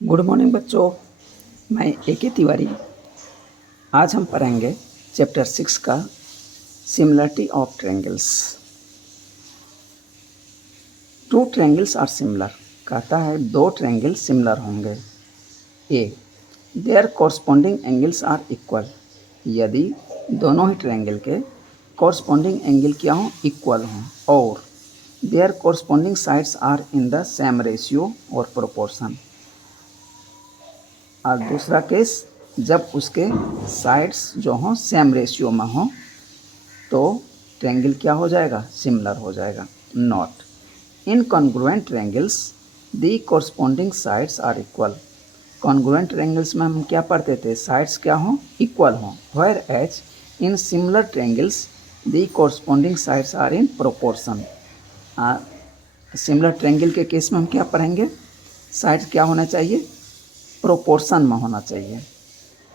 Good morning बच्चों। मैं A K. Tiwari. आज हम पढ़ेंगे चैप्टर 6 का similarity of triangles. Two triangles are similar. कहता है दो ट्रायंगल सिमिलर होंगे। A their corresponding angles are equal. यदि दोनों ही ट्रायंगल के कॉरस्पॉन्डिंग एंगल क्या हों, इक्वल हों। और their corresponding sides are in the same ratio और प्रोपोर्शन। और दूसरा केस, जब उसके साइड्स जो हों सेम रेशियो में हों तो ट्रायंगल क्या हो जाएगा, सिमिलर हो जाएगा। Not in congruent triangles the corresponding sides are equal. Congruent triangles में हम क्या पढ़ते थे, साइड्स क्या हों, इक्वल हों। Whereas in similar triangles the corresponding sides are in proportion. Similar triangle के केस में हम क्या पढ़ेंगे, साइड्स क्या होना चाहिए, प्रोपोर्शन में होना चाहिए।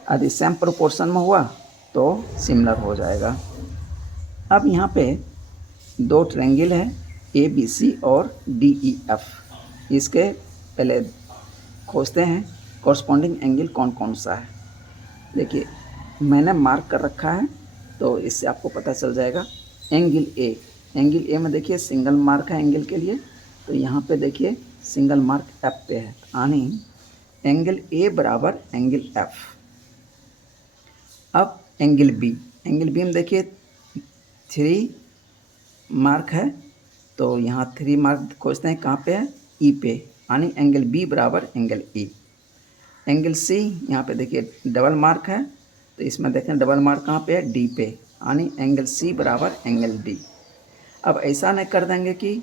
यदि सेम प्रोपोर्शन में हुआ तो सिमिलर हो जाएगा। अब यहाँ पे दो ट्रायंगल है ए बी सी और डी ई एफ। इसके पहले खोजते हैं कॉरस्पॉन्डिंग एंगल कौन कौन सा है। देखिए मैंने मार्क कर रखा है तो इससे आपको पता चल जाएगा। एंगल ए में देखिए सिंगल मार्क है एंगल के लिए, तो यहाँ पे देखिए सिंगल मार्क एफ पे है, यानी एंगल ए बराबर एंगल एफ। अब एंगल बी में देखिए 3 मार्क है, तो यहाँ 3 मार्क खोजते हैं कहाँ पे है, ई पे, यानी एंगल बी बराबर एंगल ई। एंगल सी यहाँ पे देखिए डबल मार्क है, तो इसमें देखें डबल मार्क कहाँ पे है, डी पे, यानी एंगल सी बराबर एंगल डी। अब ऐसा नहीं कर देंगे कि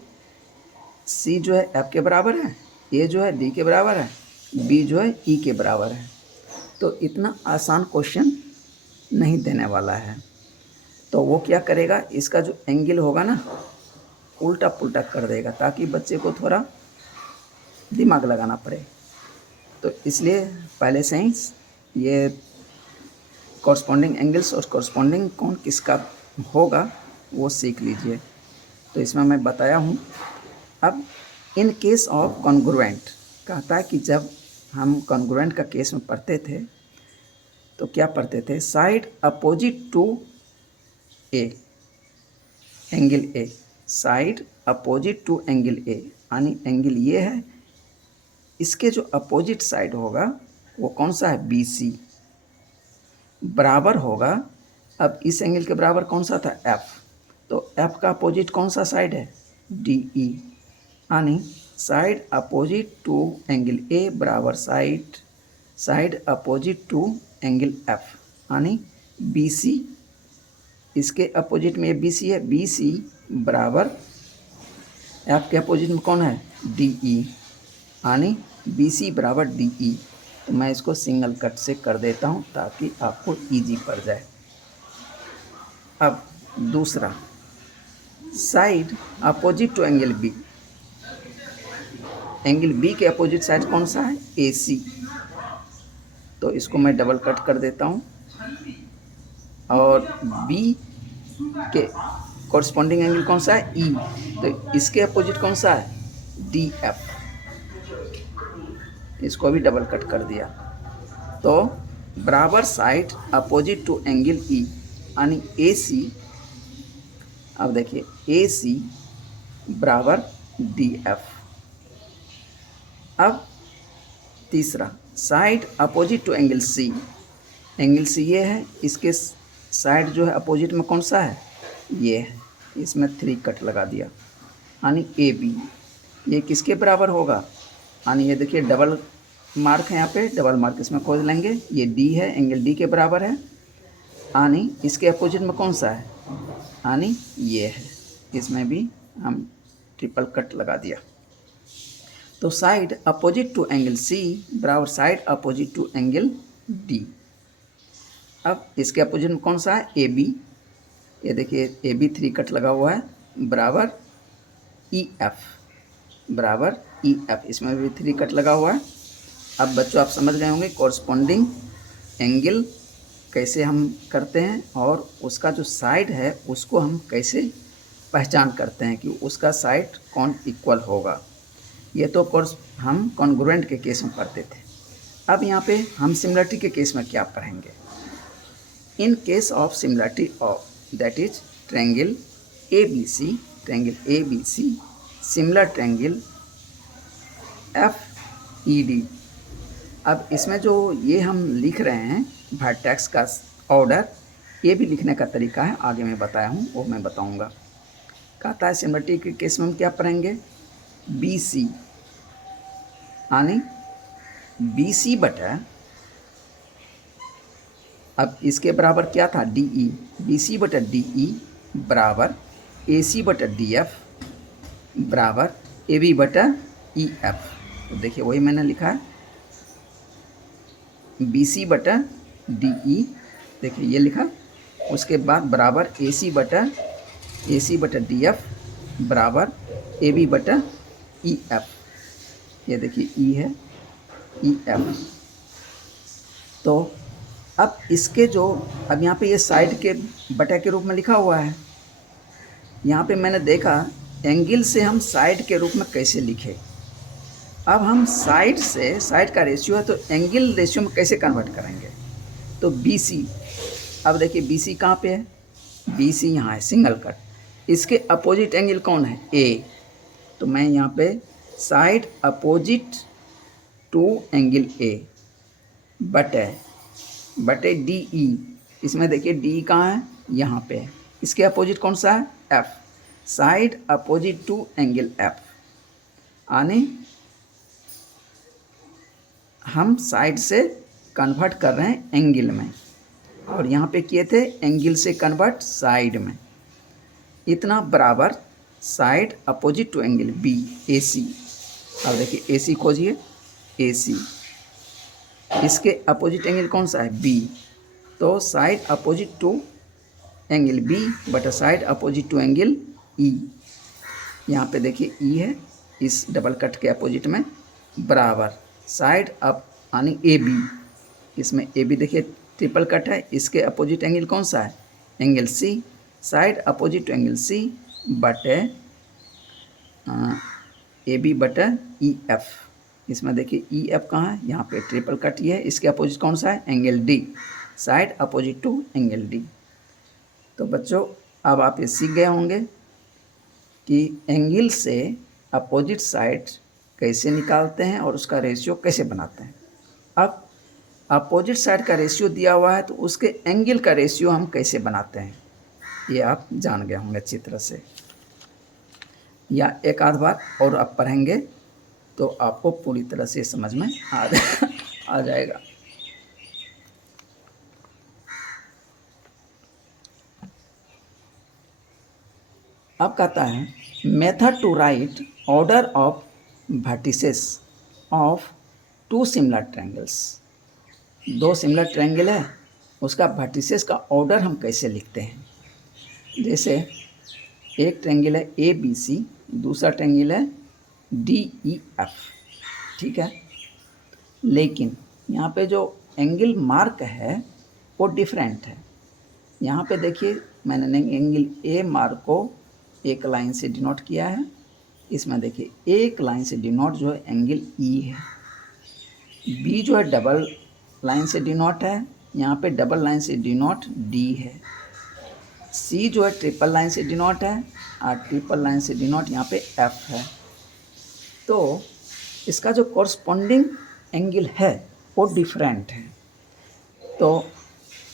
सी जो है एफ के बराबर है, ए जो है डी के बराबर है, बी जो है ई के बराबर है, तो इतना आसान क्वेश्चन नहीं देने वाला है। तो वो क्या करेगा, इसका जो एंगल होगा ना उल्टा पुल्टा कर देगा, ताकि बच्चे को थोड़ा दिमाग लगाना पड़े। तो इसलिए पहले से ही ये कॉरस्पॉन्डिंग एंगल्स और कॉरस्पॉन्डिंग कौन किसका होगा वो सीख लीजिए। तो इसमें मैं बताया हूँ। अब इन केस ऑफ कॉन्ग्रुएंट कहता है कि जब हम कॉन्ग्रुएंट का केस में पढ़ते थे तो क्या पढ़ते थे, side opposite to A, angle A, side opposite to angle A, यानी एंगल ये है, इसके जो अपोजिट साइड होगा वो कौन सा है, बी सी, बराबर होगा। अब इस एंगल के बराबर कौन सा था, एफ, तो एफ का अपोजिट कौन सा साइड है, डी ई, यानी side opposite to angle A बराबर side opposite to angle F, यानी बी सी, इसके अपोजिट में बी सी है, बी सी बराबर एफ के अपोजिट में कौन है, डी ई, यानी बी सी बराबर डी ई। तो मैं इसको सिंगल कट से कर देता हूँ ताकि आपको इजी पड़ जाए। अब दूसरा, side opposite to angle B, angle B के अपोजिट साइड कौन सा है, ए सी, तो इसको मैं डबल कट कर देता हूँ। और बी के कॉरस्पॉन्डिंग एंगल कौन सा है, ई, तो इसके अपोजिट कौन सा है, डी एफ, इसको भी डबल कट कर दिया। तो बराबर side opposite to angle E, यानी ए सी। अब देखिए ए सी बराबर डी एफ। अब तीसरा, side opposite to angle C, angle C ये है, इसके साइड जो है अपोजिट में कौन सा है, ये है, इसमें 3 कट लगा दिया, यानी ए बी, ये किसके बराबर होगा, यानी ये देखिए डबल मार्क है, यहाँ पे डबल मार्क इसमें खोज लेंगे, ये डी है, एंगल डी के बराबर है, यानी इसके अपोजिट में कौन सा है, यानी ये है, इसमें भी हम ट्रिपल कट लगा दिया। तो side opposite to angle C बराबर side opposite to angle D. अब इसके अपोजिट में कौन सा है, ए बी, ये देखिए ए बी 3 कट लगा हुआ है, बराबर ई एफ, बराबर ई एफ, इसमें भी 3 कट लगा हुआ है। अब बच्चों आप समझ गए होंगे कॉरस्पॉन्डिंग एंगल कैसे हम करते हैं और उसका जो साइड है उसको हम कैसे पहचान करते हैं कि उसका साइड कौन इक्वल होगा। ये तो कोर्स हम कॉन्ग्रुएंट के केस में पढ़ते थे। अब यहाँ पे हम सिमिलरिटी के केस में क्या पढ़ेंगे? In case of similarity of that is triangle ABC, triangle ABC, similar triangle FED। अब इसमें जो ये हम लिख रहे हैं वर्टेक्स का ऑर्डर, ये भी लिखने का तरीका है, आगे मैं बताया हूँ वो मैं बताऊँगा। कहता है सिमिलरिटी के केस में हम क्या पढ़ेंगे? BC यानी BC बटा, अब इसके बराबर क्या था? DE, BC बटा DE बराबर AC बटा DF बराबर AB बटा EF। तो देखिए वही मैंने लिखा है, BC बटा DE, देखिए ये लिखा, उसके बाद बराबर AC बटा DF बराबर AB बटा EF। ये देखिए E है, EF। तो अब इसके जो, अब यहाँ पे ये साइड के बटा के रूप में लिखा हुआ है। यहाँ पे मैंने देखा एंगल से हम साइड के रूप में कैसे लिखे। अब हम साइड से, साइड का रेशियो है तो एंगल रेशियो में कैसे कन्वर्ट करेंगे? तो BC, अब देखिए BC कहाँ पे है? BC यहाँ है, सिंगल कट। इसके अपोजिट एंगल कौन है? A। तो मैं यहाँ पे side opposite to angle A बटे DE। इसमें देखिए DE कहाँ है? यहाँ पे है। इसके अपोजिट कौन सा है? F। Side opposite to angle F, यानी हम साइड से कन्वर्ट कर रहे हैं एंगल में, और यहाँ पे किए थे एंगल से कन्वर्ट साइड में। इतना बराबर side opposite to angle B, AC। अब देखिए AC खोजिए, AC। इसके अपोजिट एंगल कौन सा है? B। तो side opposite to angle B बटा side opposite to angle E। यहाँ पे देखिए E है, इस डबल कट के अपोजिट में बराबर साइड अप यानी AB। इसमें AB देखिए ट्रिपल कट है, इसके अपोजिट एंगल कौन सा है? Angle C। Side opposite to angle C बटे AB बटा EF। इसमें देखिए EF कहाँ है? यहाँ पे ट्रिपल कट ये है, इसके अपोजिट कौन सा है? Angle D। Side opposite to angle D। तो बच्चों अब आप ये सीख गए होंगे कि एंगल से अपोजिट साइड कैसे निकालते हैं और उसका रेशियो कैसे बनाते हैं। अब अपोजिट साइड का रेशियो दिया हुआ है तो उसके एंगल का रेशियो हम कैसे बनाते हैं, ये आप जान गए होंगे अच्छी तरह से, या एक आध बार और आप पढ़ेंगे तो आपको पूरी तरह से समझ में आ जाएगा। अब कहता है method to write order of vertices of two similar triangles. दो सिमिलर ट्रायंगल है, उसका वर्टिसेस का ऑर्डर हम कैसे लिखते हैं? जैसे एक ट्रायंगल है ABC, दूसरा ट्रायंगल है DEF, ठीक है। लेकिन यहाँ पे जो एंगल मार्क है वो डिफरेंट है। यहाँ पे देखिए मैंने एंगल A मार्क को एक लाइन से डिनोट किया है, इसमें देखिए एक लाइन से डिनोट जो है एंगल E है। B जो है डबल लाइन से डिनोट है, यहाँ पे डबल लाइन से डिनोट D है। C जो है ट्रिपल लाइन से डिनोट है और ट्रिपल लाइन से डिनोट यहाँ पे F है। तो इसका जो कॉरस्पॉन्डिंग एंगल है वो डिफरेंट है। तो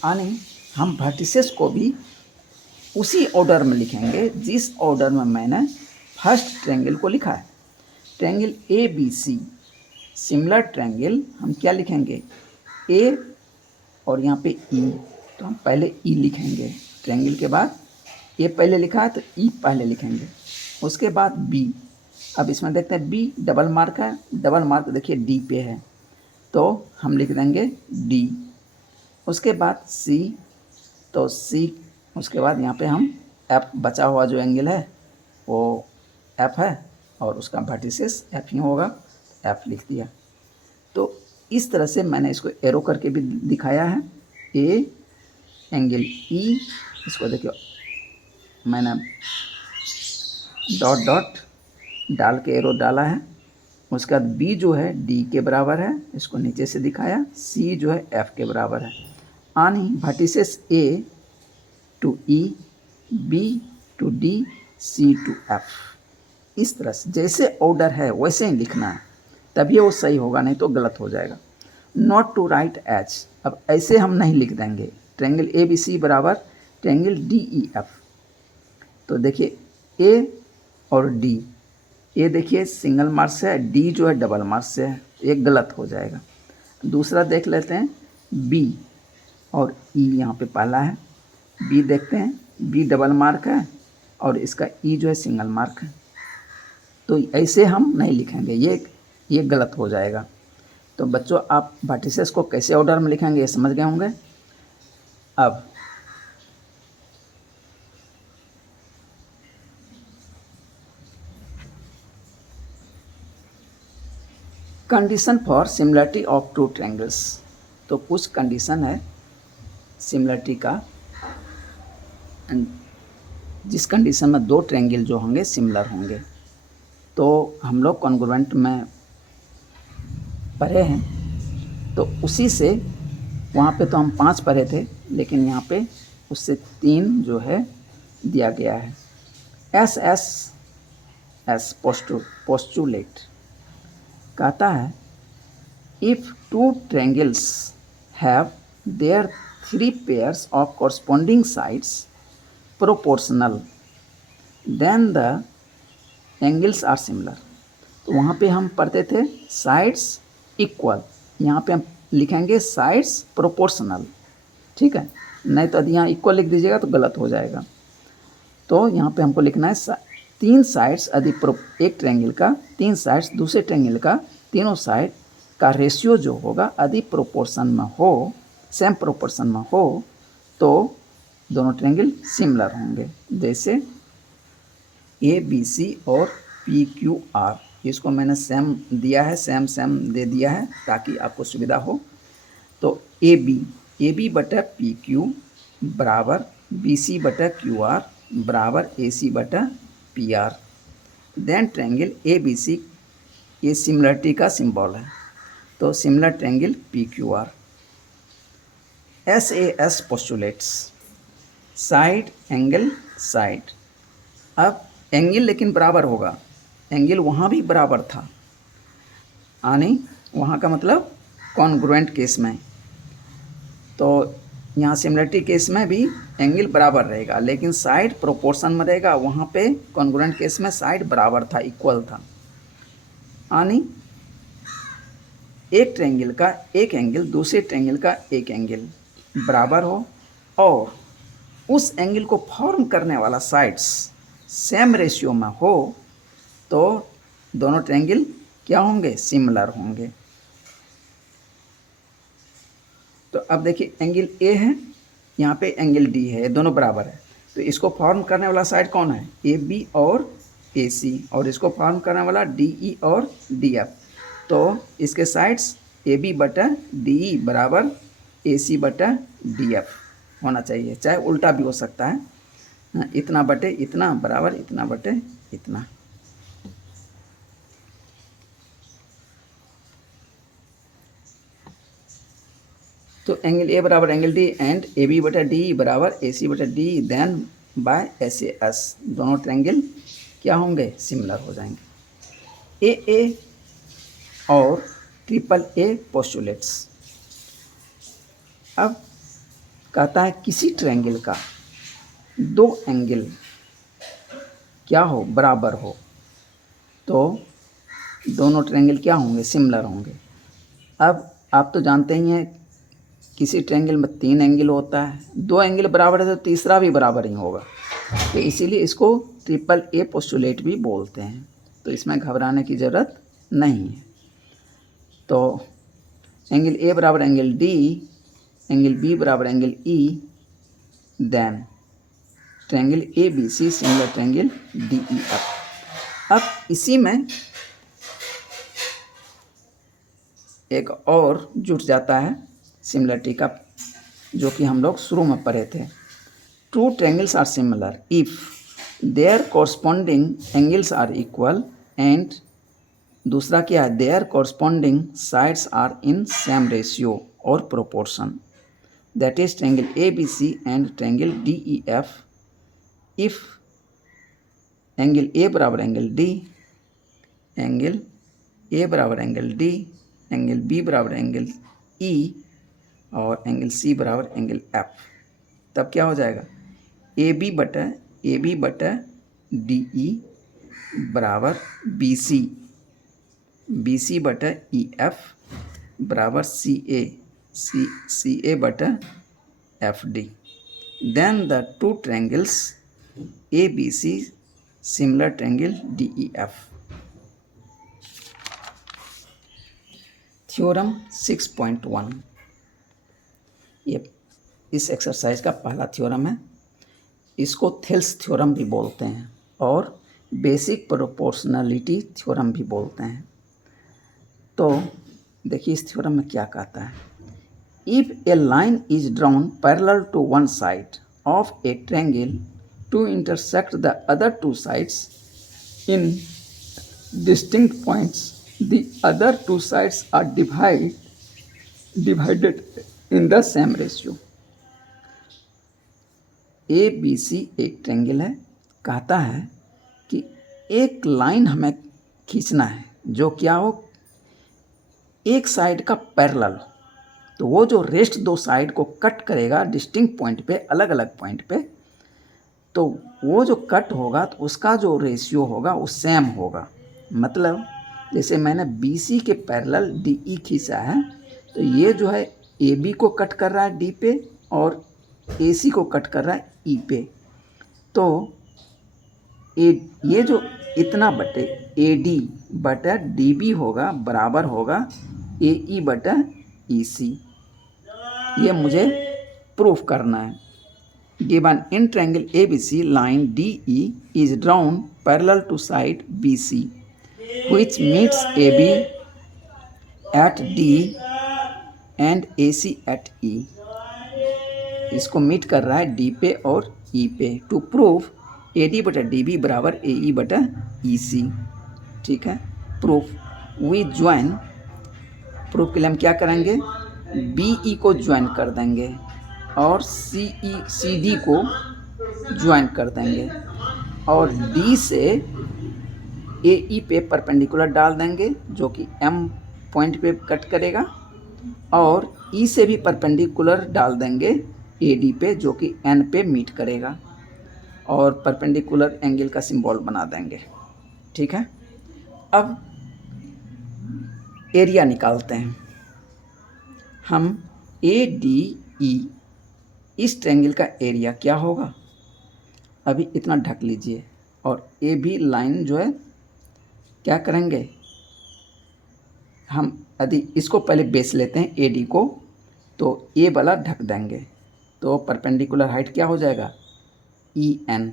यानी हम वर्टिसेस को भी उसी ऑर्डर में लिखेंगे जिस ऑर्डर में मैंने फर्स्ट ट्रायंगल को लिखा है। ट्रायंगल ABC सिमिलर ट्रायंगल हम क्या लिखेंगे? A और यहाँ पे E, तो हम पहले E लिखेंगे ट्रायंगल के बाद। A पहले लिखा है तो E पहले लिखेंगे, उसके बाद B। अब इसमें देखते हैं B डबल मार्क है, डबल मार्क देखिए D पे है तो हम लिख देंगे D। उसके बाद C, तो C, उसके बाद यहाँ पे हम F, बचा हुआ जो एंगल है वो F है और उसका वर्टिसेस F ही होगा, F लिख दिया। तो इस तरह से मैंने इसको एरो करके भी दिखाया है। A एंगल E, इसको देखिए मैंने डॉट डॉट डाल के एरो डाला है, उसके बाद बी जो है डी के बराबर है, इसको नीचे से दिखाया, सी जो है एफ के बराबर है। यानी vertices A to E, B to D, C to F, इस तरह से जैसे ऑर्डर है वैसे ही लिखना है, तभी वो सही होगा, नहीं तो गलत हो जाएगा। नॉट टू राइट एच, अब ऐसे हम नहीं लिख देंगे। ट्रायंगल ए बी सी बराबर ट्रायंगल डी ई एफ। तो देखिए ए और डी, ए देखिए सिंगल मार्क से है, डी जो है डबल मार्क से है, एक गलत हो जाएगा। दूसरा देख लेते हैं बी और ई, यहाँ पे पहला है बी, देखते हैं बी डबल मार्क है और इसका ई जो है सिंगल मार्क है, तो ऐसे हम नहीं लिखेंगे, ये गलत हो जाएगा। तो बच्चों आप वर्टिसेस को कैसे ऑर्डर में लिखेंगे ये समझ गए होंगे। अब condition for similarity of two triangles, तो कुछ कंडीशन है सिमिलरिटी का, जिस कंडीशन में दो ट्रायंगल जो होंगे सिमिलर होंगे। तो हम लोग कॉन्ग्रुएंट में पढ़े हैं, तो उसी से वहाँ पे तो हम 5 पढ़े थे, लेकिन यहाँ पे उससे 3 जो है दिया गया है। एस एस एस पोस्टुलेट कहता है if two triangles have their 3 pairs of corresponding sides proportional then the angles are similar. तो वहाँ पे हम पढ़ते थे साइड्स इक्वल, यहाँ पे हम लिखेंगे साइड्स प्रोपोर्शनल, ठीक है, नहीं तो यदि यहाँ इक्वल लिख दीजिएगा तो गलत हो जाएगा। तो यहाँ पे हमको लिखना है 3 साइड्स यदि एक ट्रायंगल का 3 साइड्स दूसरे ट्रायंगल का तीनों साइड का रेशियो जो होगा यदि प्रोपोर्शन में हो, सेम प्रोपोर्शन में हो, तो दोनों ट्रायंगल सिमिलर होंगे। जैसे ए बी सी और पी क्यू आर, इसको मैंने सेम दिया है, सेम दे दिया है ताकि आपको सुविधा हो। तो ए बी बटा पी क्यू बराबर बी सी बटा क्यू आर बराबर ए सी बटा P R. Then triangle A B C, ये सिमिलरिटी का सिंबल है, तो similar triangle P Q R. S A S postulates side angle side, अब एंगल लेकिन बराबर होगा, एंगल वहाँ भी बराबर था, यानी वहाँ का मतलब कॉन्ग्रुएंट केस में, तो यहाँ सिमिलरिटी केस में भी एंगल बराबर रहेगा, लेकिन साइड प्रोपोर्शन में रहेगा। वहाँ पे कॉन्ग्रुएंट केस में साइड बराबर था, इक्वल था, यानी एक ट्रायंगल का एक एंगल दूसरे ट्रायंगल का एक एंगल बराबर हो और उस एंगल को फॉर्म करने वाला साइड्स सेम रेशियो में हो, तो दोनों ट्रायंगल क्या होंगे, सिमिलर होंगे। तो अब देखिए एंगल ए है, यहाँ पे एंगल डी है, दोनों बराबर है, तो इसको फॉर्म करने वाला साइड कौन है, ए बी और ए सी, और इसको फॉर्म करने वाला डी ई और डी एफ। तो इसके साइड्स ए बी बटा डी ई बराबर ए सी बटा डी एफ होना चाहिए, चाहे उल्टा भी हो सकता है, इतना बटे इतना बराबर इतना बटे इतना। तो एंगल ए बराबर angle D and A B बटा डी बराबर ए सी बटा D, then by S A S, दोनों ट्रायंगल क्या होंगे, सिमिलर हो जाएंगे। ए और ट्रिपल ए पोस्टुलेट्स, अब कहता है किसी ट्रायंगल का 2 एंगल क्या हो, बराबर हो, तो दोनों ट्रायंगल क्या होंगे, सिमिलर होंगे। अब आप तो जानते ही हैं किसी ट्रायंगल में 3 एंगल होता है, 2 एंगल बराबर है तो तीसरा भी बराबर ही होगा, तो इसीलिए इसको ट्रिपल ए पोस्टुलेट भी बोलते हैं, तो इसमें घबराने की ज़रूरत नहीं है। तो एंगल ए बराबर एंगल डी, एंगल बी बराबर angle E, then triangle A B C similar triangle D E F. अब इसी में एक और जुट जाता है सिमिलरिटी का, जो कि हम लोग शुरू में पढ़े थे। Two triangles are similar if their corresponding angles are equal and दूसरा क्या है, their corresponding sides are in same ratio और proportion, that is triangle A B C and triangle D E F. If angle A बराबर angle D, angle A बराबर angle D, angle B बराबर angle E और angle C बराबर angle F, तब क्या हो जाएगा, ए बी बटा डी ई बराबर बी सी बटा ई एफ बराबर सी ए बटा F D. Then the two triangles A B C similar triangle D E F. Theorem 6.1, ये इस एक्सरसाइज का पहला थ्योरम है। इसको थेल्स थ्योरम भी बोलते हैं और बेसिक प्रोपोर्शनलिटी थ्योरम भी बोलते हैं। तो देखिए इस थ्योरम में क्या कहता है, if a line is drawn parallel to one side of a triangle to intersect the other two sides in distinct points, the other two sides are divided in the same ratio। A B C एक triangle है, कहता है कि एक line हमें खींचना है जो क्या हो, एक साइड का पैरेलल, तो वो जो रेस्ट दो साइड को कट करेगा डिस्टिंक्ट पॉइंट पे, अलग अलग पॉइंट पे, तो वो जो कट होगा तो उसका जो रेशियो होगा वो सेम होगा। मतलब जैसे मैंने बी सी के पैरेलल डी ई खींचा है, तो ये जो है ए बी को कट कर रहा है डी पे और ए सी को कट कर रहा है ई पे, तो ये जो इतना बटे ए डी बटा डी बी होगा बराबर होगा ए ई बटा ई सी। ये मुझे प्रूफ करना है। Given in triangle A B C line D E is drawn parallel to side B C which meets AB at D and AC at E। इसको मीट कर रहा है D पे और E पे। टू प्रूफ AD बटा DB बराबर AE बटा EC। ठीक है, प्रूफ वी ज्वाइन, प्रूफ के लिए हम क्या करेंगे, BE को ज्वाइन कर देंगे और CD को ज्वाइन कर देंगे और D से ए ई पे परपेंडिकुलर डाल देंगे जो कि M पॉइंट पे कट करेगा और E से भी परपेंडिकुलर डाल देंगे ए डी पे जो कि N पे मीट करेगा और परपेंडिकुलर एंगल का सिंबल बना देंगे। ठीक है, अब एरिया निकालते हैं हम। ए डी ई इस ट्रायंगल का एरिया क्या होगा, अभी इतना ढक लीजिए और ए बी लाइन जो है क्या करेंगे हम, यदि इसको पहले बेस लेते हैं ए डी को, तो ए वाला ढक देंगे, तो परपेंडिकुलर हाइट क्या हो जाएगा ई एन,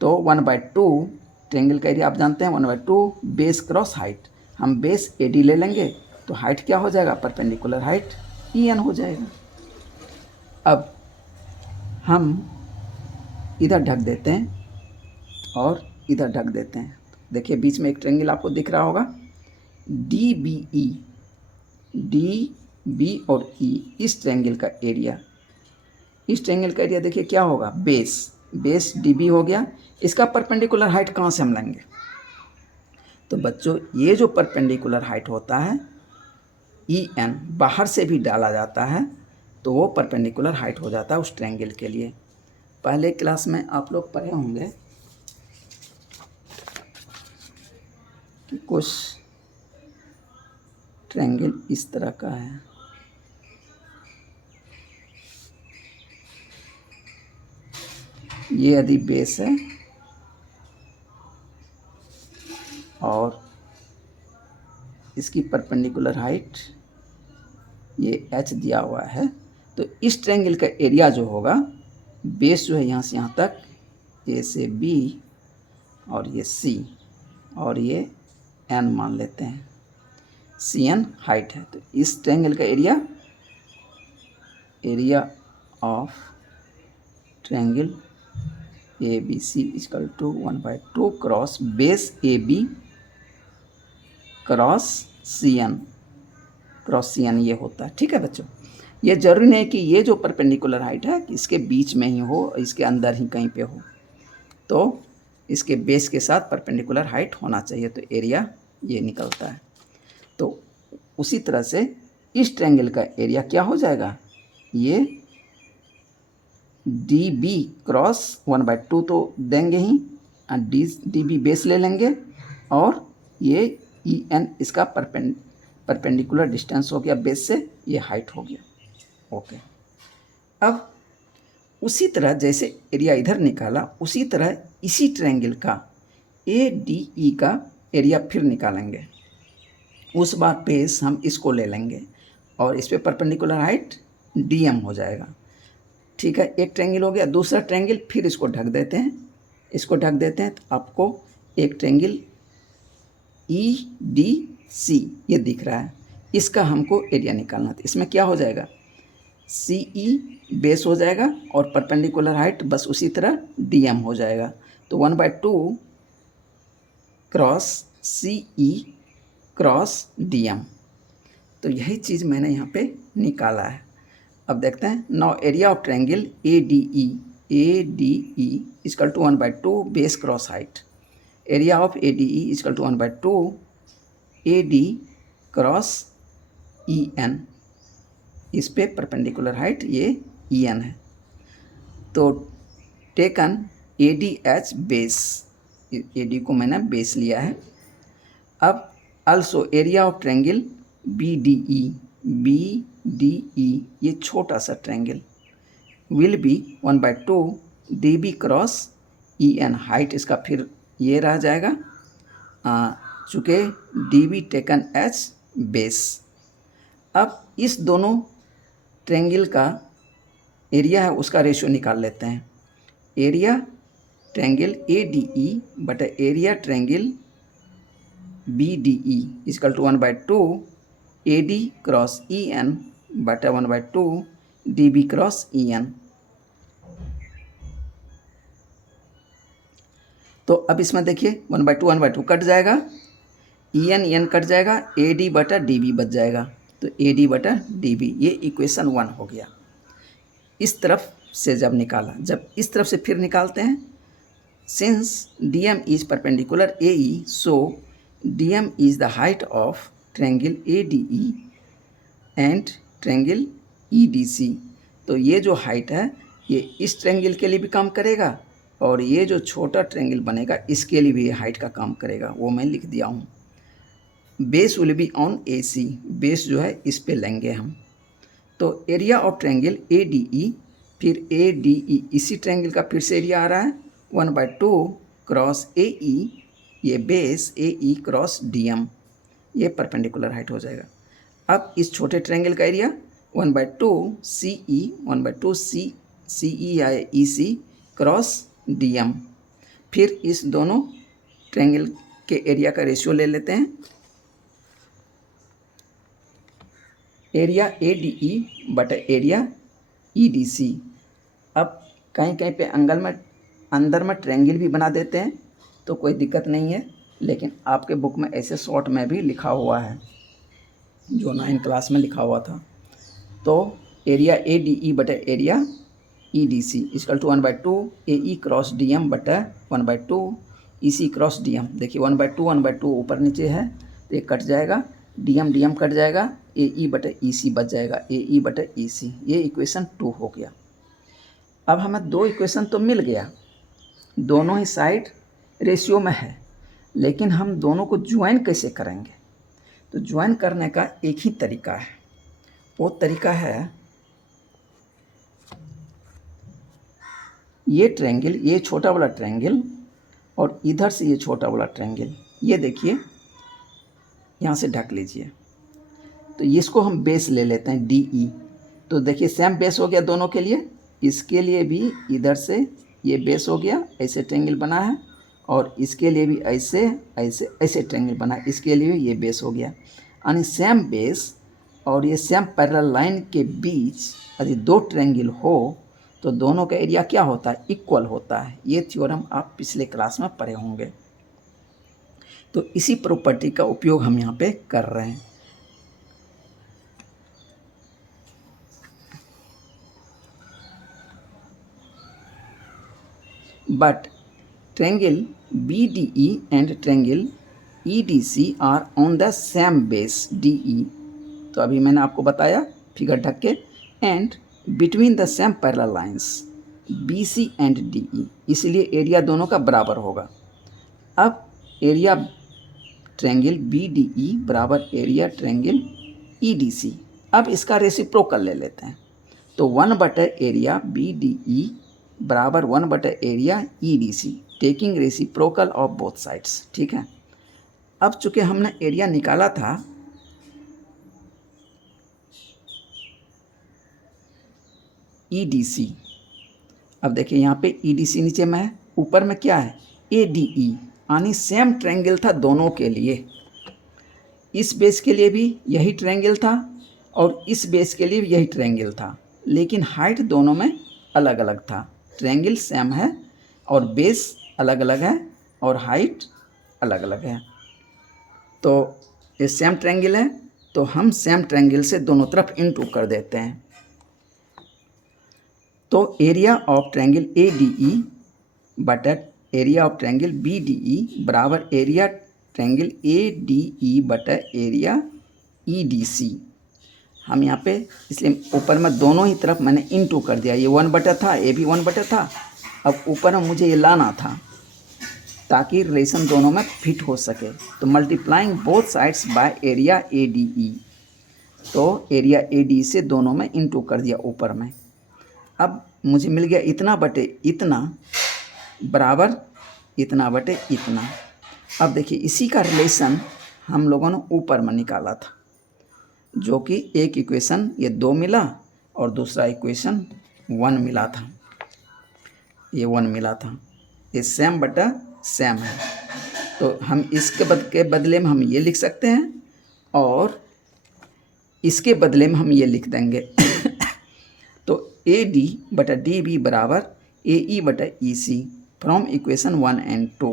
तो 1/2 ट्रायंगल का एरिया आप जानते हैं 1/2 बेस क्रॉस हाइट, हम बेस ए डी ले लेंगे तो हाइट क्या हो जाएगा, परपेंडिकुलर हाइट ई एन हो जाएगा। अब हम इधर ढक देते हैं और इधर ढक देते हैं। देखिए बीच में एक ट्रायंगल आपको दिख रहा होगा डी बी और ई, इस ट्रायंगल का एरिया, इस ट्रायंगल का एरिया देखिए क्या होगा, बेस डी बी हो गया। इसका परपेंडिकुलर हाइट कहाँ से हम लेंगे, तो बच्चों ये जो परपेंडिकुलर हाइट होता है ई एन बाहर से भी डाला जाता है तो वो परपेंडिकुलर हाइट हो जाता है उस ट्रायंगल के लिए। पहले क्लास में आप लोग पढ़े होंगे कि कुछ ट्रायंगल इस तरह का है, ये यदि बेस है और इसकी परपेंडिकुलर हाइट ये h दिया हुआ है, तो इस ट्रायंगल का एरिया जो होगा, बेस जो है यहाँ से यहाँ तक, ए से बी और ये सी और ये n मान लेते हैं, CN हाइट है, तो इस ट्रायंगल का area of triangle ABC equal to 1/2 cross base AB cross C N ये होता है। ठीक है बच्चों, ये ज़रूरी नहीं कि ये जो परपेंडिकुलर हाइट है इसके बीच में ही हो, इसके अंदर ही कहीं पे हो, तो इसके बेस के साथ परपेंडिकुलर हाइट होना चाहिए, तो एरिया ये निकलता है। तो उसी तरह से इस ट्रायंगल का एरिया क्या हो जाएगा, ये डी बी क्रॉस 1/2 तो देंगे ही, डी बी बेस ले लेंगे, और ये ई एन इसका परपेंडिकुलर डिस्टेंस हो गया बेस से, ये हाइट हो गया। ओके, अब उसी तरह जैसे एरिया इधर निकाला, उसी तरह इसी ट्रायंगल का ए डी ई का एरिया फिर निकालेंगे। उस बार बेस हम इसको ले लेंगे और इस पे परपेंडिकुलर हाइट डी एम हो जाएगा। ठीक है, एक ट्रायंगल हो गया। दूसरा ट्रायंगल फिर इसको ढक देते हैं, इसको ढक देते हैं, तो आपको एक ट्रायंगल ई डी सी ये दिख रहा है, इसका हमको एरिया निकालना था। इसमें क्या हो जाएगा, सी ई बेस हो जाएगा और परपेंडिकुलर हाइट बस उसी तरह डी एम हो जाएगा। तो 1/2 क्रॉस सी ई क्रॉस डी एम, तो यही चीज़ मैंने यहाँ पे निकाला है। अब देखते हैं, now area of triangle A D E equal to 1/2 base cross height. Area of A D E equal to 1/2 A D cross E N, इस पे परपेंडिकुलर हाइट ये ई एन है। तो taken A D as base, A D को मैंने base लिया है। अब also area of triangle B D E ये छोटा सा triangle will be 1/2 D B cross E N, height इसका फिर ये रह जाएगा, चूँकि D be taken H base. अब इस दोनों ट्रायंगल का एरिया है उसका रेशियो निकाल लेते हैं। Area triangle A D E बटा area triangle B D E equal to 1/2 A D cross E N बटा 1/2 D B cross E N. तो अब इसमें देखिए 1/2 कट जाएगा, ई एन कट जाएगा, ए डी बटा डी बी बच जाएगा, तो ए डी बटा डी बी, ये इक्वेशन 1 हो गया। इस तरफ से जब निकाला, जब इस तरफ से फिर निकालते हैं, since D M is perpendicular A E, so D M is the height of triangle A D E and triangle E D C. तो ये जो हाइट है ये इस ट्रायंगल के लिए भी काम करेगा और ये जो छोटा ट्रायंगल बनेगा इसके लिए भी ये हाइट का काम करेगा, वो मैं लिख दिया हूँ। Base will be on A C, base जो है इस पे लेंगे हम। तो area of triangle A D E, फिर ए डी ई इसी ट्रायंगल का फिर से एरिया आ रहा है 1/2 क्रॉस ए ई, ये बेस ए ई क्रॉस डी एम, ये परपेंडिकुलर हाइट हो जाएगा। अब इस छोटे ट्रायंगल का एरिया 1/2 सी ई, 1/2 सी ई या ई सी क्रॉस डी एम। फिर इस दोनों ट्रायंगल के एरिया का रेशियो ले लेते हैं। एरिया ए डी ई बटा एरिया ई डी सी। अब कहीं कहीं पे अंदर में ट्रायंगल भी बना देते हैं तो कोई दिक्कत नहीं है, लेकिन आपके बुक में ऐसे शॉर्ट में भी लिखा हुआ है, जो 9 क्लास में लिखा हुआ था। तो एरिया ए डी ई बटा area E D C equal to 1/2 A E cross D M बटा 1/2 E C cross D M. देखिए 1/2 ऊपर नीचे है तो ये कट जाएगा, डी एम कट जाएगा, ए ई बटा ई सी बच जाएगा, ए ई बटा ई सी। ये इक्वेशन 2 हो गया। अब हमें 2 इक्वेशन तो मिल गया, दोनों ही साइड रेशियो में है, लेकिन हम दोनों को ज्वाइन कैसे करेंगे? तो ज्वाइन करने का एक ही तरीका है, वो तरीका है ये ट्रायंगल, ये छोटा वाला ट्रायंगल और इधर से ये छोटा वाला ट्रायंगल, ये देखिए यहाँ से ढक लीजिए। तो इसको हम बेस ले लेते हैं डी ई। तो देखिए सेम बेस हो गया दोनों के लिए, इसके लिए भी इधर से ये बेस हो गया, ऐसे ट्रायंगल बना है, और इसके लिए भी ऐसे ऐसे ऐसे ट्रायंगल बना है, इसके लिए भी ये बेस हो गया। यानी सेम बेस और ये सेम पैरेलल लाइन के बीच यदि 2 ट्रायंगल हो तो दोनों का एरिया क्या होता है? इक्वल होता है। ये थ्योरम आप पिछले क्लास में पढ़े होंगे। तो इसी प्रॉपर्टी का उपयोग हम यहाँ पे कर रहे हैं। But triangle BDE and triangle EDC are on the same base DE। तो अभी मैंने आपको बताया फिगर ढक के, and between the same parallel lines BC and DE, इसलिए एरिया दोनों का बराबर होगा। अब एरिया ट्रायंगल BDE बराबर एरिया ट्रायंगल EDC। अब इसका रेसिप्रोकल ले लेते हैं, तो 1/एरिया BDE बराबर 1/एरिया EDC, taking reciprocal of both sides. ठीक है, अब चूंकि हमने एरिया निकाला था EDC, अब देखिए यहाँ पे EDC नीचे में है, ऊपर में क्या है ADE, यानी सेम ट्रायंगल था दोनों के लिए। इस बेस के लिए भी यही ट्रायंगल था और इस बेस के लिए भी यही ट्रायंगल था, लेकिन हाइट दोनों में अलग अलग था। ट्रायंगल सेम है और बेस अलग अलग है और हाइट अलग अलग है। तो ये सेम ट्रायंगल है, तो हम सेम ट्रायंगल से दोनों तरफ इनटू कर देते हैं। तो एरिया ऑफ ट्रायंगल ADE बटा एरिया ऑफ ट्रायंगल BDE बराबर एरिया ट्रायंगल ADE बटा एरिया EDC। हम यहाँ पे इसलिए ऊपर में दोनों ही तरफ मैंने इनटू कर दिया, ये 1/, था ये भी 1/। था। अब ऊपर में मुझे ये लाना था ताकि रिलेशन दोनों में फिट हो सके, तो multiplying both sides by area ADE, तो एरिया ADE से दोनों में इनटू कर दिया ऊपर में। अब मुझे मिल गया इतना बटे इतना बराबर इतना बटे इतना। अब देखिए इसी का रिलेशन हम लोगों ने ऊपर में निकाला था, जो कि एक इक्वेशन ये 2 मिला और दूसरा इक्वेशन 1 मिला था, ये 1 मिला था। ये सेम बटा सेम है, तो हम इसके बदले में हम ये लिख सकते हैं और इसके बदले में हम ये लिख देंगे। तो AD बटा DB बराबर AE बटा EC फ्रॉम इक्वेशन 1 एंड 2।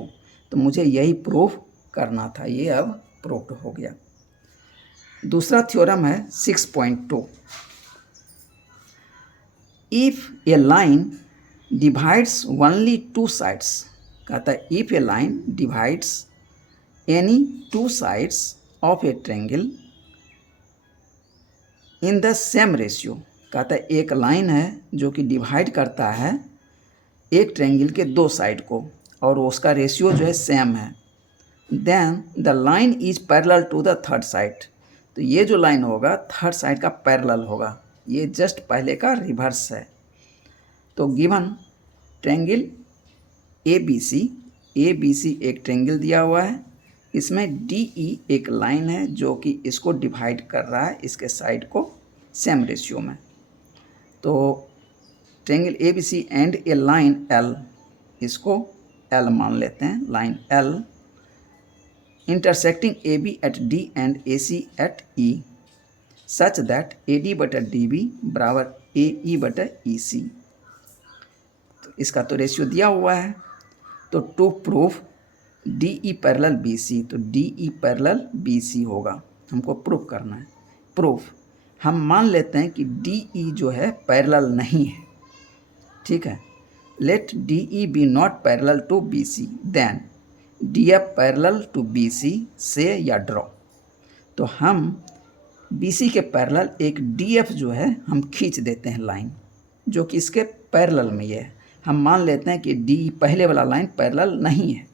तो मुझे यही प्रूफ करना था, ये अब प्रूफ हो गया। दूसरा थ्योरम है 6.2। If a line divides only 2 sides, कहता है if a line divides any 2 sides of a triangle in the same ratio, कहता है एक लाइन है जो कि डिवाइड करता है एक ट्रायंगल के 2 साइड को और उसका रेशियो जो है सेम है, then the line is parallel to the third side. तो ये जो लाइन होगा थर्ड साइड का पैरेलल होगा, ये जस्ट पहले का रिवर्स है। तो गिवन ट्रायंगल ABC एक ट्रायंगल दिया हुआ है, इसमें DE एक लाइन है जो कि इसको डिवाइड कर रहा है इसके साइड को सेम रेशियो में। तो triangle ABC and a line L, इसको L मान लेते हैं, line L intersecting AB at D and AC at E such that AD बटा DB बराबर AE बटा EC। तो इसका तो रेशियो दिया हुआ है, तो to proof DE parallel BC, तो DE पैरेलल BC होगा, हमको प्रूफ करना है। प्रूफ हम मान लेते हैं कि DE जो है पैरेलल नहीं है, ठीक है। Let DE be not parallel to BC, then DF parallel to BC से या ड्रॉ। तो हम BC के पैरेलल एक DF जो है हम खींच देते हैं लाइन, जो कि इसके पैरेलल में ये है। हम मान लेते हैं कि D पहले वाला लाइन पैरेलल नहीं है,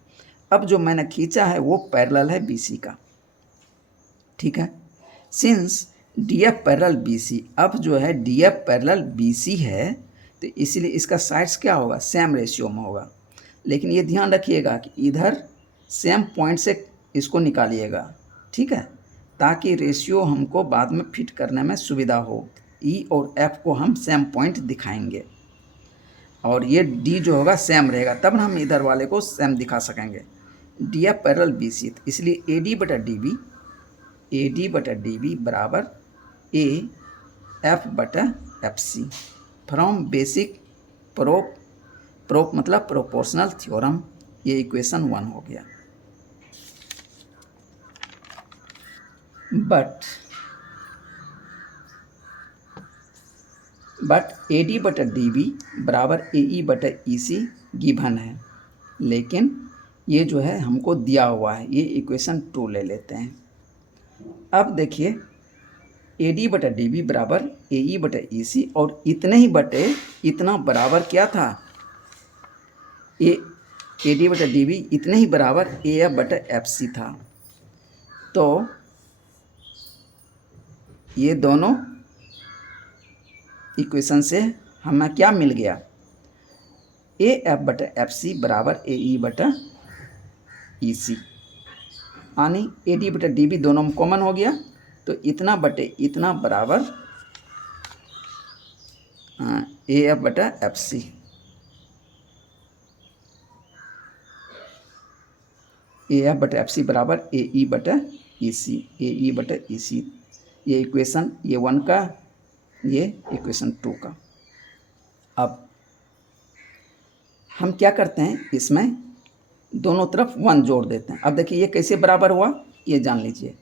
अब जो मैंने खींचा है वो पैरेलल है BC का, ठीक है। सिंस DF पैरेलल BC, अब जो है DF पैरेलल BC है, तो इसलिए इसका साइड्स क्या होगा, सेम रेशियो में होगा। लेकिन ये ध्यान रखिएगा कि इधर सेम पॉइंट से इसको निकालिएगा, ठीक है, ताकि रेशियो हमको बाद में फिट करने में सुविधा हो। E और F को हम सेम पॉइंट दिखाएंगे और ये D जो होगा सेम रहेगा, तब हम इधर वाले को सेम दिखा सकेंगे। DF पैरेलल BC, इसलिए AD बटा DB बराबर AF बटा FC फ्रॉम बेसिक प्रोप मतलब प्रोपोर्शनल थ्योरम। ये इक्वेशन 1 हो गया। बट ए डी बटा डी बी बराबर ए ई बटा ई सी गिवन है, लेकिन ये जो है हमको दिया हुआ है, ये इक्वेशन 2 ले लेते हैं। अब देखिए ए डी बटा डी बी बराबर ए ई बटा ई सी, और इतने ही बटे इतना बराबर क्या था, ए डी बटा डी बी इतने ही बराबर ए एफ बटा एफ सी था। तो ये दोनों इक्वेशन से हमें क्या मिल गया, ए एफ बटा एफ सी बराबर ए ई बटा ई सी, यानी ए डी बटा डी बी दोनों में कॉमन हो गया, तो इतना बटे इतना बराबर ए एफ बटा एफ सी। ए एफ बटा एफ सी बराबर ए ई बटा ई सी, ए ई बटा ई सी। ये इक्वेशन ये 1 का, ये इक्वेशन 2 का। अब हम क्या करते हैं, इसमें दोनों तरफ 1 जोड़ देते हैं। अब देखिए ये कैसे बराबर हुआ, ये जान लीजिए।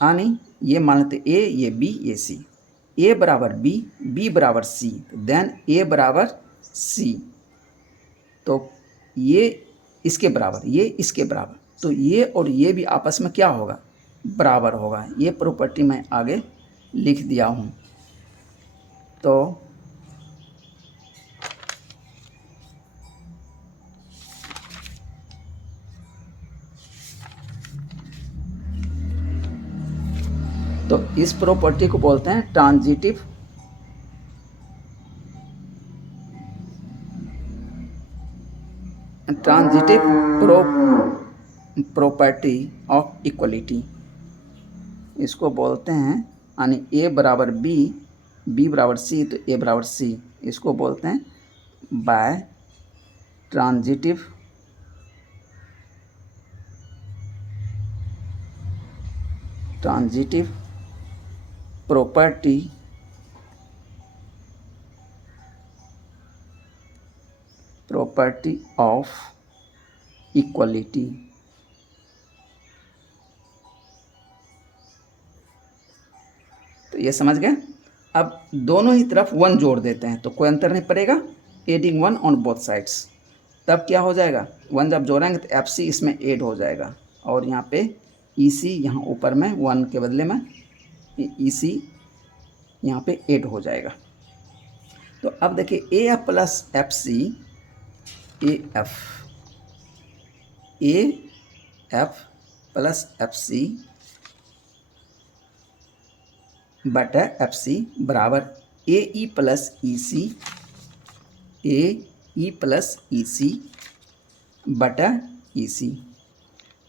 यानी ये मान लेते ए, ये बी, ये सी, ए बराबर बी, बी बराबर सी, देन ए बराबर सी, तो ये इसके बराबर, ये इसके बराबर, तो ये और ये भी आपस में क्या होगा, बराबर होगा। ये प्रॉपर्टी मैं आगे लिख दिया हूँ। तो इस प्रॉपर्टी को बोलते हैं ट्रांजिटिव प्रॉपर्टी ऑफ इक्वलिटी, इसको बोलते हैं। यानी ए बराबर बी, बी बराबर सी, तो ए बराबर सी, इसको बोलते हैं by transitive property of equality. तो ये समझ गए। अब दोनों ही तरफ 1 जोड़ देते हैं, तो कोई अंतर नहीं पड़ेगा, एडिंग 1 ऑन बोथ साइड्स। तब क्या हो जाएगा, 1 जब जोड़ेंगे तो एफ सी इसमें ऐड हो जाएगा, और यहाँ पे ई सी यहाँ ऊपर में 1 के बदले में ई सी यहाँ पे ऐड हो जाएगा। तो अब देखिए A F plus F C, A F plus F C बटा एफ सी बराबर ए ई प्लस ई सी, ए ई प्लस ई सी बटा ई सी।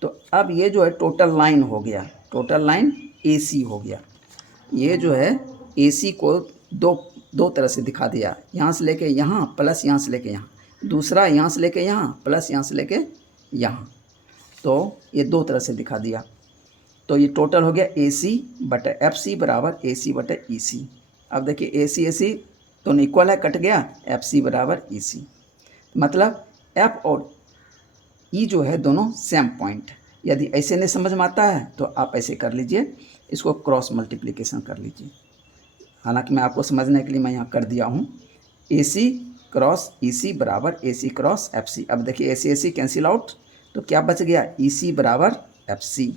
तो अब ये जो है टोटल लाइन हो गया, टोटल लाइन ए सी हो गया। ये जो है ए सी को दो तरह से दिखा दिया, यहाँ से लेके यहाँ प्लस यहाँ से लेके यहाँ, दूसरा यहाँ से लेके यहाँ प्लस यहाँ से लेके यहाँ, तो ये 2 तरह से दिखा दिया। तो ये टोटल हो गया ए सी बटा एफ सी बराबर ए सी बटा ई सी। अब देखिए ए सी दोनों इक्वल है, कट गया, एफ सी बराबर ई सी, मतलब एफ और ई जो है दोनों सेम पॉइंट। यदि ऐसे नहीं समझ में आता है तो आप ऐसे कर लीजिए, इसको क्रॉस मल्टीप्लिकेशन कर लीजिए। हालांकि मैं आपको समझने के लिए मैं यहाँ कर दिया हूँ, ए सी क्रॉस ई सी बराबर A C cross F C. अब देखिए ए सी कैंसिल आउट, तो क्या बच गया, ई सी बराबर एफ सी।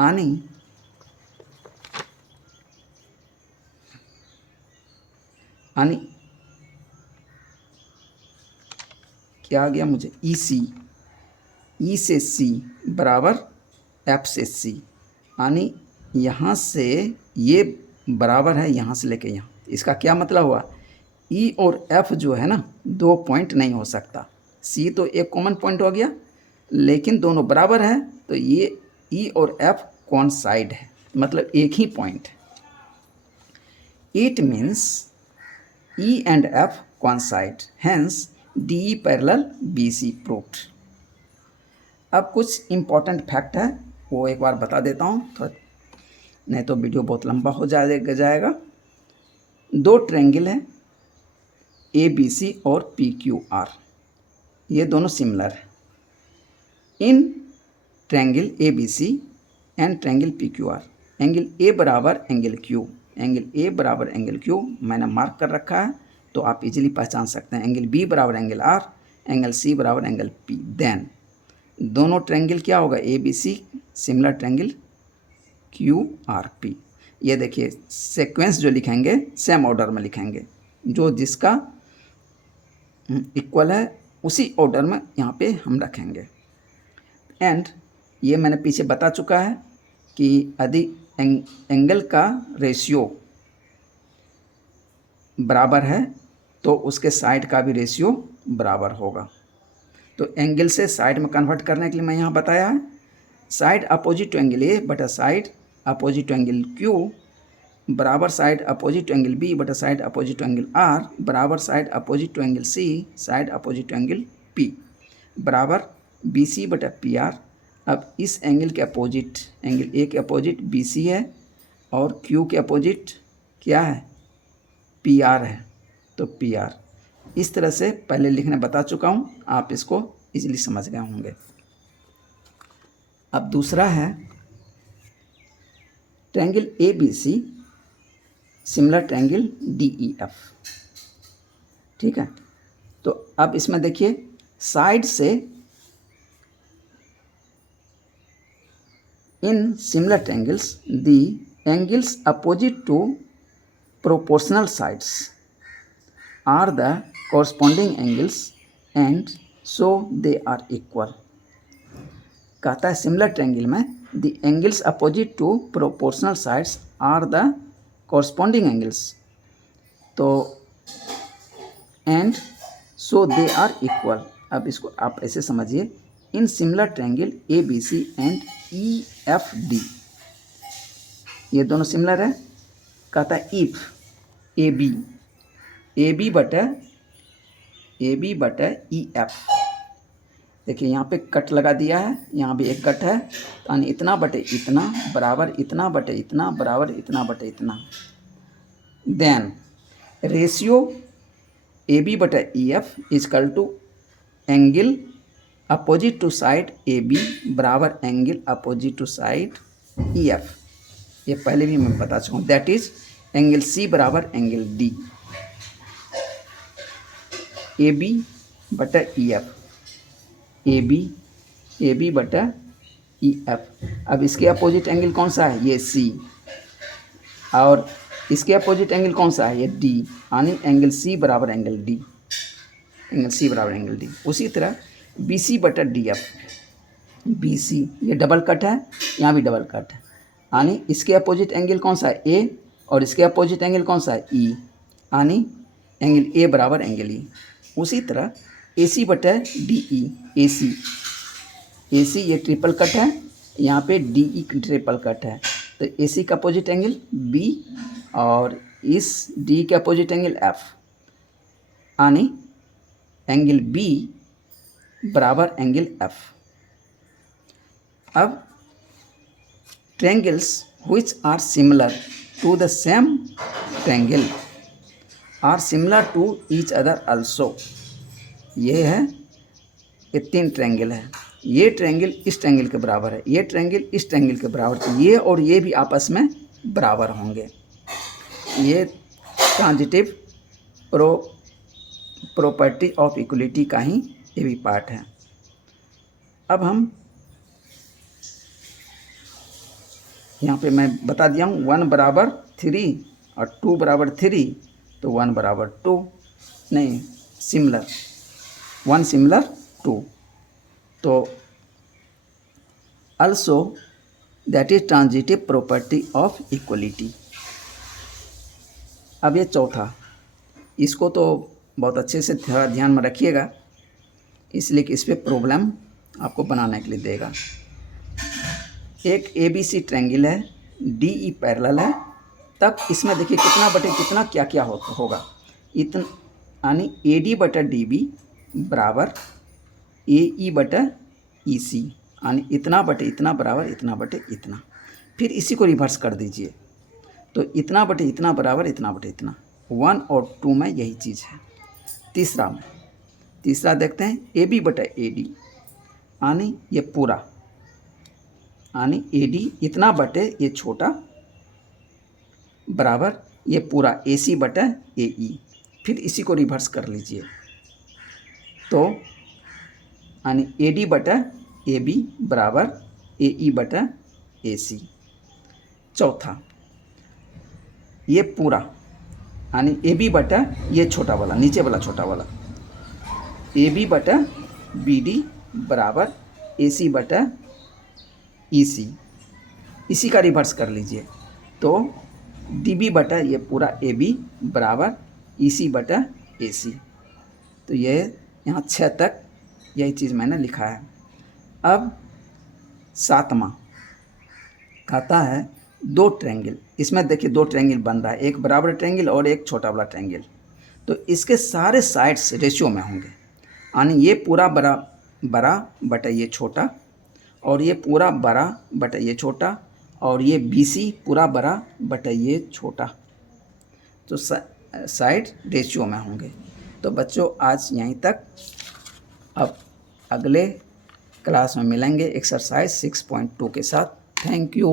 यानी क्या आ गया मुझे, ई सी, ई से सी बराबर एफ से सी, यानी यहाँ से ये बराबर है यहाँ से लेके यहाँ। इसका क्या मतलब हुआ, ई और एफ जो है ना 2 पॉइंट नहीं हो सकता। सी तो एक कॉमन पॉइंट हो गया, लेकिन दोनों बराबर है, तो ये ई और एफ कोइंसाइड है, मतलब एक ही पॉइंट है। It means E and F coincide, hence D parallel B C proved. अब कुछ इम्पॉर्टेंट फैक्ट है, वो एक बार बता देता हूँ, थोड़ा नहीं तो वीडियो बहुत लंबा हो जाएगा। 2 ट्रायंगल है ए बी सी और पी क्यू आर, ये दोनों सिमिलर है। In triangle A B C and triangle P Q R. Angle A बराबर एंगल क्यू, एंगल ए बराबर एंगल क्यू मैंने मार्क कर रखा है, तो आप इजीली पहचान सकते हैं। एंगल बी बराबर एंगल आर, एंगल सी बराबर एंगल पी। देन दोनों ट्रायंगल क्या होगा, A B C similar triangle Q R P. ये देखिए सीक्वेंस जो लिखेंगे सेम ऑर्डर में लिखेंगे, जो जिसका इक्वल है उसी ऑर्डर में यहाँ पे हम रखेंगे। एंड ये मैंने पीछे बता चुका है कि यदि एंगल का रेशियो बराबर है तो उसके साइड का भी रेशियो बराबर होगा। तो एंगल से साइड में कन्वर्ट करने के लिए मैं यहाँ बताया है, side opposite to angle A बटा side opposite to angle Q बराबर side opposite to angle B बटा side opposite to angle R बराबर side opposite to angle C side opposite to angle P बराबर बी सी बटा P are. अब इस angle के opposite, angle A के opposite B C है और क्यू के अपोजिट क्या है, पी आर है, तो पी आर। इस तरह से पहले लिखने बता चुका हूँ, आप इसको इजीली समझ गए होंगे। अब दूसरा है triangle A B C similar triangle D E F. ठीक है, तो अब इसमें देखिए साइड से in similar triangles the angles opposite to proportional sides are the corresponding angles and so they are equal। कहता है सिमिलर ट्रायंगल में the angles opposite to proportional sides are the corresponding angles, तो and so they are equal। अब इसको आप ऐसे समझिए, in similar triangle A B C and E F D, ये दोनों सिमिलर है। कहता है इफ ए बी बटा ई एफ। देखिए यहाँ पे कट लगा दिया है, यहाँ भी एक कट है, यानी इतना बटे इतना बराबर इतना बटे इतना बराबर इतना बटे इतना। देन रेशियो ए बी बटा E F equal to angle opposite to side A B बराबर angle opposite to side E F. ये पहले भी मैं बता चुका हूँ, दैट इज एंगल सी बराबर एंगल डी, ए बी बटा ई एफ, ए बी बटा ई एफ। अब इसके अपोजिट एंगल कौन सा है, ये सी, और इसके अपोजिट एंगल कौन सा है, ये डी, यानी एंगल सी बराबर एंगल डी, एंगल सी बराबर एंगल डी। उसी तरह बी सी बटा डी एफ, बी सी ये डबल कट है, यहाँ भी डबल कट है, यानी इसके अपोजिट एंगल कौन सा है, ए, और इसके अपोजिट एंगल कौन सा है, ई, यानी एंगल ए बराबर एंगल ई। उसी तरह ए सी बटा डी ई, ए सी ये ट्रिपल कट है, यहाँ पे डी ई ट्रिपल कट है, तो ए सी का अपोजिट एंगल बी और इस डी के अपोजिट एंगल एफ, यानी एंगल बी बराबर एंगल एफ। अब triangles which are similar to the same triangle are similar to each other also। ये है, ये तीन ट्रायंगल है, ये ट्रायंगल इस ट्रायंगल के बराबर है, ये ट्रायंगल इस ट्रायंगल के बराबर है, ये और ये भी आपस में बराबर होंगे। ये ट्रांजिटिव प्रॉपर्टी ऑफ इक्वलिटी का ही ये भी पार्ट है। अब हम यहाँ पे मैं बता दिया हूँ 1 बराबर 3 और 2 बराबर 3, तो 1 बराबर 2 नहीं, सिमिलर 1 सिमिलर 2, तो also that is transitive property of equality. अब ये चौथा, इसको तो बहुत अच्छे से थोड़ा ध्यान में रखिएगा, इसलिए कि इस पर प्रॉब्लम आपको बनाने के लिए देगा। एक ए बी सी ट्रायंगल है, डी ई पैरेलल है, तब इसमें देखिए कितना बटे कितना क्या क्या होगा, इतना, यानी ए डी बटा डी बी बराबर ए ई बटा ई सी, यानी इतना बटे इतना बराबर इतना बटे इतना। फिर इसी को रिवर्स कर दीजिए, तो इतना बटे इतना बराबर इतना बटे इतना। 1 और 2 में यही चीज़ है। तीसरा देखते हैं ए बी बटा ए डी, यानी ये पूरा यानी AD इतना बटे ये छोटा बराबर ये पूरा AC बटे AE। फिर इसी को रिवर्स कर लीजिए तो यानी AD बटा AB बराबर AE बटा AC। चौथा ये पूरा यानी AB बटा ये छोटा वाला नीचे वाला छोटा वाला AB बटा BD बराबर AC बटा EC। इसी का रिवर्स कर लीजिए तो DB बटा ये पूरा AB बराबर EC बटा AC। तो ये यहाँ 6 तक यही चीज़ मैंने लिखा है। अब 7वां कहता है 2 ट्रायंगल, इसमें देखिए 2 ट्रायंगल बन रहा है, एक बराबर ट्रायंगल और एक छोटा वाला ट्रायंगल। तो इसके सारे साइड्स रेशियो में होंगे यानी ये पूरा बड़ा बटा ये छोटा और ये पूरा बड़ा बटा ये छोटा और ये BC पूरा बड़ा बटा ये छोटा। तो साइड रेशियो में होंगे। तो बच्चों आज यहीं तक। अब अगले क्लास में मिलेंगे एक्सरसाइज 6.2 के साथ। Thank you.